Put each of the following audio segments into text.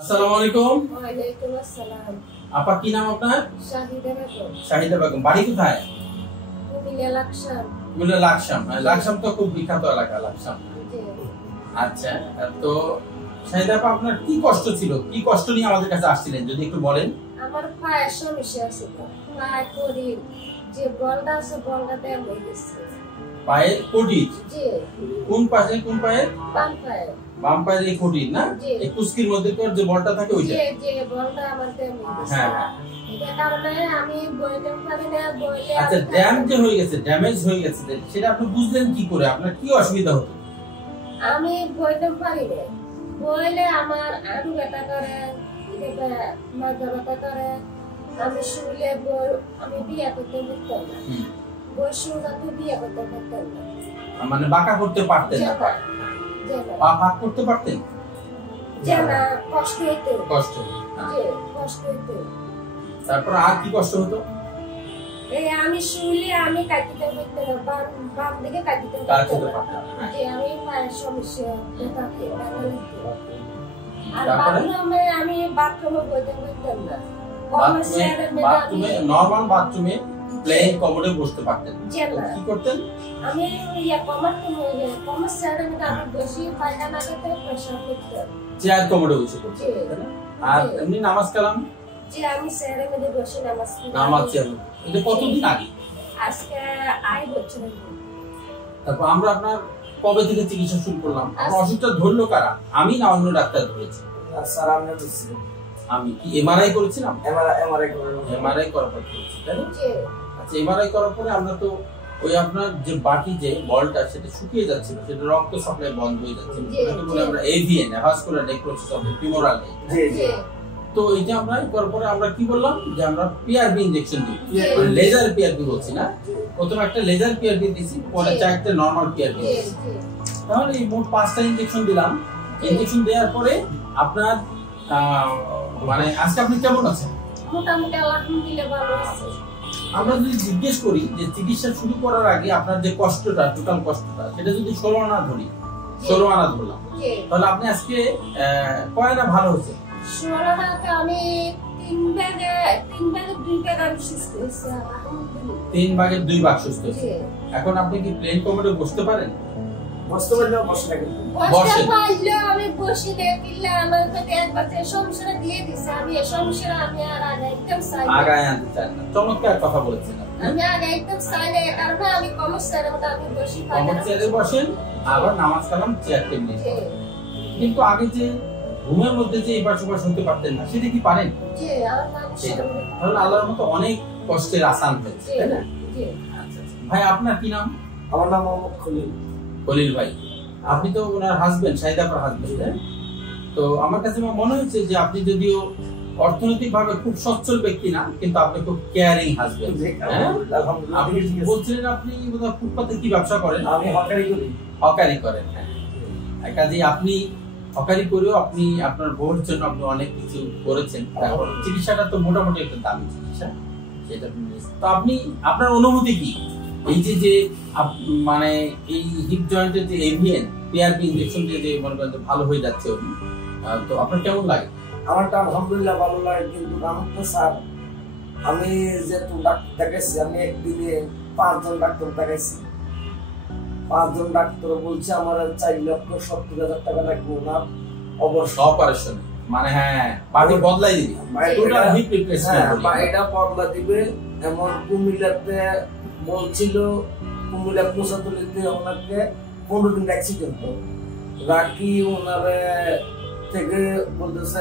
আসসালামু আলাইকুম। ওয়ালাইকুম আসসালাম। আপা কি নাম আপনার? শাহিদা বেগম। শাহিদা বেগম। বাড়ি কোথায়? কুমিল্লা লাকসাম। কুমিল্লা লাকসাম। লাকসাম তো খুব বিখ্যাত এলাকা লাকসাম। জি। আচ্ছা, তো শাহিদা আপা আপনার কি কষ্ট ছিল? কি কষ্ট নিয়ে আমাদের কাছে আসছিলেন যদি একটু বলেন? আমার পায়ের সমস্যা আছে, পায়ে করি যে বলটা আছে বলটা ব্যায়াম হয়ে গেছে। পায়ে কোটির? জি। কোন পাশে? কোন পায়ে? বাম পায়ে। বাম পায়ের এই কোটির না? জি। এই কুস্কির মধ্যে যে বলটা থাকে ওইটা? জি জি, বলটা আমার ব্যায়াম হয়ে গেছে। হ্যাঁ। এটা কারণে আমি বইতে পারি না, বইলে আচ্ছা, ড্যামেজ হয়ে গেছে, ড্যামেজ হয়ে গেছে, সেটা আপনি বুঝলেন কি করে? আপনার কি অসুবিধা হতো? আমি বইতে পারি না, বইলে আমার আঁটু ব্যথা করে, মাথা ব্যথা করে। আমি শুলে আমি বিয়ে করতে পারতাম না, বই শুলে আমি বিয়ে করতে পারতাম না। মানে বাঁকা করতে পারতেন না? পা ফাঁক করতে পারতেন? না, কষ্ট হতো। কষ্ট? কষ্ট হতো। তারপর আর কি কষ্ট হতো? এই আমি শুলে আমি কাটিতে পারতাম না, বাম দিকে কাটিতে পারতাম না। যে আমি পায়ের সমস্যা থাকে। আর বাথরুমে আমি বাথরুমে বইতে পারতাম না। বাথরুমে নরমাল বাথরুমে প্লেন কমোডে বসতে পারতেন? কি করতেন? আমি কমার স্যারের মধ্যে আমি বসে পায়খানা করতে প্রেসার করতাম। চেয়ার কমোডে বসে করতেন? আর এমনি নামাজ কালাম? জি, আমি স্যারের মধ্যে বসে নামাজ চেয়ার। এটা কতদিন আগে? আজকে 8 বছর আগে। তারপর আমরা আপনার কবে থেকে চিকিৎসা শুরু করলাম? আপনার অসুখটা ধরলো কারা? আমি না অন্য ডাক্তার ধরেছি? স্যার আপনি বলছিলেন। আমি কি এমআরআই করেছিলাম? এমআরআই করার পর করেছি, তাই না? জি। আচ্ছা, এমআরআই করার পরে আমরা তো ওই আপনার যে বাকি যে বলটা সেটা শুকিয়ে যাচ্ছিল, সেটা রক্ত সাপ্লাই বন্ধ হয়ে যাচ্ছে, এটাকে বলে আমরা AVN, vascular necrosis of the femoral neck. জি জি। তো এইটা আমরা করার পরে আমরা কি বললাম যে আমরা পিআরবি ইনজেকশন দিই, লেজার পিআরবি বলছি না? প্রথমে একটা লেজার পিআরবি দিয়েছি, পরে চারটে নরমাল পিআরবি দিয়েছি। তাহলে এই মোট 5টা ইনজেকশন দিলাম। ইনজেকশন দেওয়ার পরে আপনার মানে আজকে আপনি কেমন আছেন? মোটামুটি আলহামদুলিল্লাহ ভালো আছি। আমরা যদি জিজ্ঞেস করি যে চিকিৎসা শুরু করার আগে আপনার যে কষ্টটা, টোটাল কষ্টটা, সেটা যদি 16 আনা ধরি, 16 আনা ধরলাম, তাহলে আপনি আজকে কয় আনা ভালো হচ্ছে? 16 আনাতে আমি 3 ভাগে 2 ভাগ আমি সুস্থ হয়েছি আলহামদুলিল্লাহ। 3 ভাগের 2 ভাগ সুস্থ হয়েছে। এখন আপনি কি প্লেন কমোডে বসতে পারেন? বসতে পারলেও বসে না, কিন্তু বসতে পারলেও আমি বসে দেখলে আমার কাছে একবার সমস্যাটা দিয়ে দিছে। আমি এই সমস্যাটা আমি আর আগে একদম চাই আগায় আনতে চান না। চমৎকার কথা বলেছেন আপনি। আমি আগে একদম চাই না, কারণ আমি কমার্সের মধ্যে আমি বসে চেয়ারে বসেন, আবার নামাজ কালাম চেয়ার টেবিলে। কিন্তু আগে যে ঘুমের মধ্যে যে এবার সবার শুনতে পারতেন না, সেটা কি পারেন? জি, আমার মানুষ। তাহলে আল্লাহর মতো অনেক কষ্টের আসান হয়েছে, তাই না? জি। আচ্ছা, ভাই আপনার কি নাম? আমার নাম মোহাম্মদ খলিল। খলিল ভাই, আপনি তো ওনার হাজবেন্ড, শাহিদা আপার হাজবেন্ড। তো আমার কাছে মনে হচ্ছে যে আপনি যদিও অর্থনৈতিক ভাবে খুব সচ্ছল ব্যক্তি না, কিন্তু আপনি খুব কেয়ারিং হাজবেন্ড। আপনি বলছিলেন আপনি বোধহয় ফুটপাতে কি ব্যবসা করেন? আমি হকারি করি। হকারি করেন, হ্যাঁ। কাজে আপনি হকারি করেও আপনি আপনার বউয়ের জন্য আপনি অনেক কিছু করেছেন। তারপর চিকিৎসাটা তো মোটামুটি একটা দামি চিকিৎসা, সেটা তো আপনি আপনার অনুভূতি কি? এই যে মানে এই হিপ জয়েন্টের যে এভিএন পিআরবি ইনজেকশন দিয়ে যে মনে করেন ভালো হয়ে যাচ্ছে, তো আপনার কেমন লাগে? আমারটা আলহামদুলিল্লাহ ভালো লাগে, কিন্তু আমার তো স্যার আমি যেহেতু ডাক্তার দেখাইছি, আমি একদিনে 5 জন ডাক্তার দেখাইছি। 5 জন ডাক্তার বলছে আমার 4,70,000 টাকা লাগবে না অবশ্য অপারেশন। মানে হ্যাঁ, বাড়ি বদলাই দিবে, টোটাল হিপ রিপ্লেসমেন্ট, বাড়িটা বদলা দিবে। এমন কুমিল্লাতে বলছিল, কুমিল্লা প্রশাসনিতে ওনাকে 15 দিন অ্যাক্সিডেন্ট রাখি ওনারে থেকে বলতেছে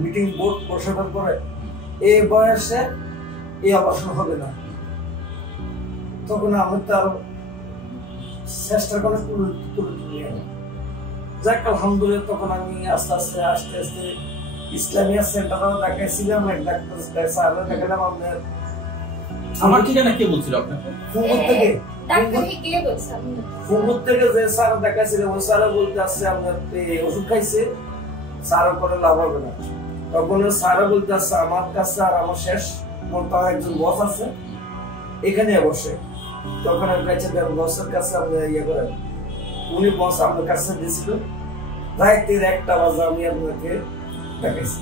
মিটিং বোর্ড বসানোর পরে এই বয়সে এই অপারেশন হবে না। তখন আমি তো আর চেষ্টা করে যাক আলহামদুলিল্লাহ। তখন আমি আস্তে আস্তে ইসলামিয়া সেন্টারও দেখাইছিলাম, এক ডাক্তার দেখালাম। আপনার আমার ঠিকানা কে বলছিল আপনাকে? ফুকুর থেকে ফুকুর থেকে যে স্যার দেখাইছিল, ওই স্যার বলতে আসছে আপনার ওষুধ খাইছে, স্যার করে লাভ হবে না। তখন স্যার বলতে আসছে আমার কাছে আর আমার শেষ, মোর তার একজন বস আছে এখানে বসে। তখন আমি কাছে বসের কাছে আপনি ইয়ে করেন, উনি বস আপনার কাছে দিয়েছিল রাইতের 1টা বাজে আমি আপনাকে দেখাইছি।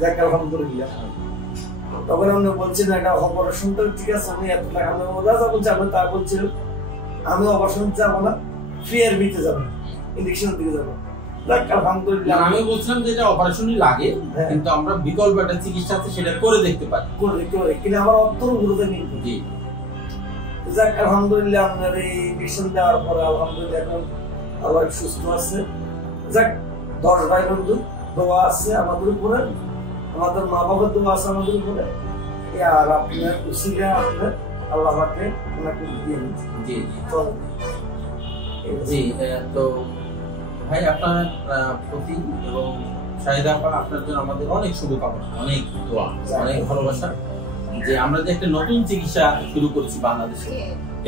যাক আলহামদুলিল্লাহ। তখন আপনি বলছেন এটা অপারেশনটা ঠিক আছে, আমি এত টাকা আমি রাজা বলছি, আমি তা বলছিলাম আমি অপারেশন যাবো না, ফিআরবিতে যাবো, ইনজেকশন দিকে যাবো। যাক আলহামদুলিল্লাহ। আমি বলছিলাম যে এটা অপারেশনই লাগে, কিন্তু আমরা বিকল্প একটা চিকিৎসা আছে সেটা করে দেখতে পারি। করে দেখতে পারি, কিন্তু আমার অত্যন্ত গুরুত্ব নেই। জি। যাক আলহামদুলিল্লাহ, আপনার এই ইনজেকশন দেওয়ার পরে আলহামদুলিল্লাহ এখন আবার সুস্থ আছে। যাক 10 ভাই বন্ধু দোয়া আছে আমাদের উপরে, আমাদের মা বাবার দোয়া আছে আমাদের উপরে, আর আপনার উসিলা আপনার আল্লাহ আমাকে ওনাকে দিয়ে দিচ্ছে। জি জি। তো ভাই আপনার প্রতি এবং শাহিদা আপা আপনার জন্য আমাদের অনেক শুভকামনা, অনেক দোয়া, অনেক ভালোবাসা, যে আমরা যে একটা নতুন চিকিৎসা শুরু করেছি বাংলাদেশে,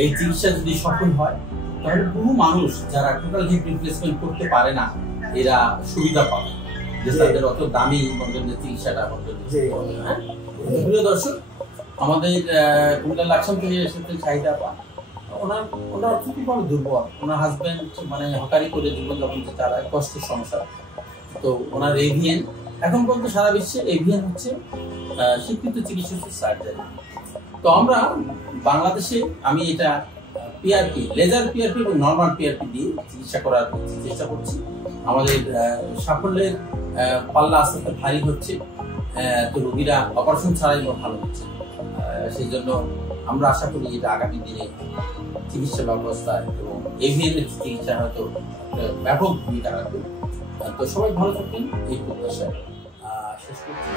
এই চিকিৎসা যদি সফল হয় তাহলে বহু মানুষ যারা টোটাল হিপ রিপ্লেসমেন্ট করতে পারে না এরা সুবিধা পাবে, যে তাদের অত দামি চিকিৎসাটা প্রিয় দর্শক, আমাদের কুমিল্লা লাকসাম থেকে এসেছেন শাহিদা আপা। ওনার খুবই বড় দুর্বল, ওনার হাজবেন্ড মানে হকারি করে জীবনযাপন চালায়, কষ্টের সংসার। তো ওনার এভিএন এখন পর্যন্ত সারা বিশ্বে এভিএন হচ্ছে স্বীকৃত চিকিৎসা সার্জারি। তো আমরা বাংলাদেশে আমি এটা পিআরপি, লেজার পিআরপি এবং নর্মাল পিআরপি দিয়ে চিকিৎসা করার চেষ্টা করছি। আমাদের সাফল্যের পাল্লা আস্তে আস্তে ভারী হচ্ছে, তো রোগীরা অপারেশন ছাড়াই ভালো হচ্ছে। সেই জন্য আমরা আশা করি এটা আগামী দিনে চিকিৎসা ব্যবস্থা এবং এভিএন এর চিকিৎসা হয়তো ব্যাপক ভূমিকা রাখবে। তো সবাই ভালো থাকবেন এই প্রত্যাশায় শেষ করছি।